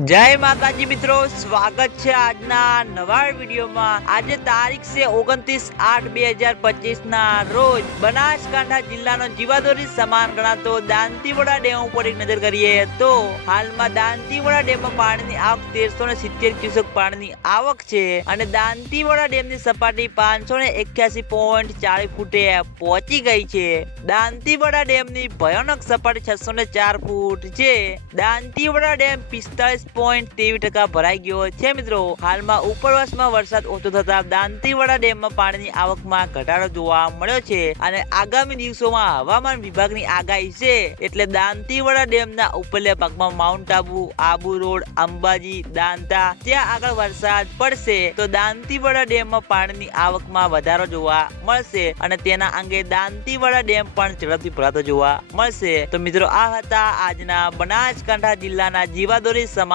જય માતાજી મિત્રો, સ્વાગત છે આજના નવા વિડીયોમાં. આજે તારીખ છે ઓગણત્રીસ આઠ બે હજાર પચીસ ના રોજ બનાસકાંઠા જિલ્લાનો જીવાદોરી સમાન ગણાતો દાંતીવડા ડેમ ઉપર એક નજર કરીએ તો હાલમાં દાંતીવડા ડેમમાં પાણીની આવક તેરસો ને સિત્તેર ક્યુસેક પાણીની આવક છે અને દાંતીવડા ડેમની સપાટી પાંચસો ને એક્યાસી પોઈન્ટ ચાલીસ ફૂટે પહોંચી ગઈ છે. દાંતીવડા ડેમની ભયાનક સપાટી છસો ને ચાર ફૂટ છે. દાંતીવડા ડેમ પિસ્તાલીસ પોઈન્ટ ત્રેવીસ ટકા ભરાઈ ગયો છે મિત્રો, હાલમાં ઉપરવાસમાં વરસાદ ઓછો થતા દાંતીવાડા ડેમમાં પાણીની આવકમાં ઘટાડો જોવા મળ્યો છે અને આગામી દિવસોમાં હવામાન વિભાગની આગાહી છે. એટલે દાંતીવાડા ડેમના ઉપરલા ભાગમાં માઉન્ટ આબુ આબુ રોડ, અંબાજી, દાંતા, ત્યાં આગળ વરસાદ પડશે તો દાંતીવાડા ડેમમાં પાણીની આવકમાં વધારો જોવા મળશે અને તેના અંગે દાંતીવાડા ડેમ પણ ઝડપથી ભરાતો જોવા મળશે. તો મિત્રો, આ હતા આજના બનાસકાંઠા જિલ્લાના જીવાદોરી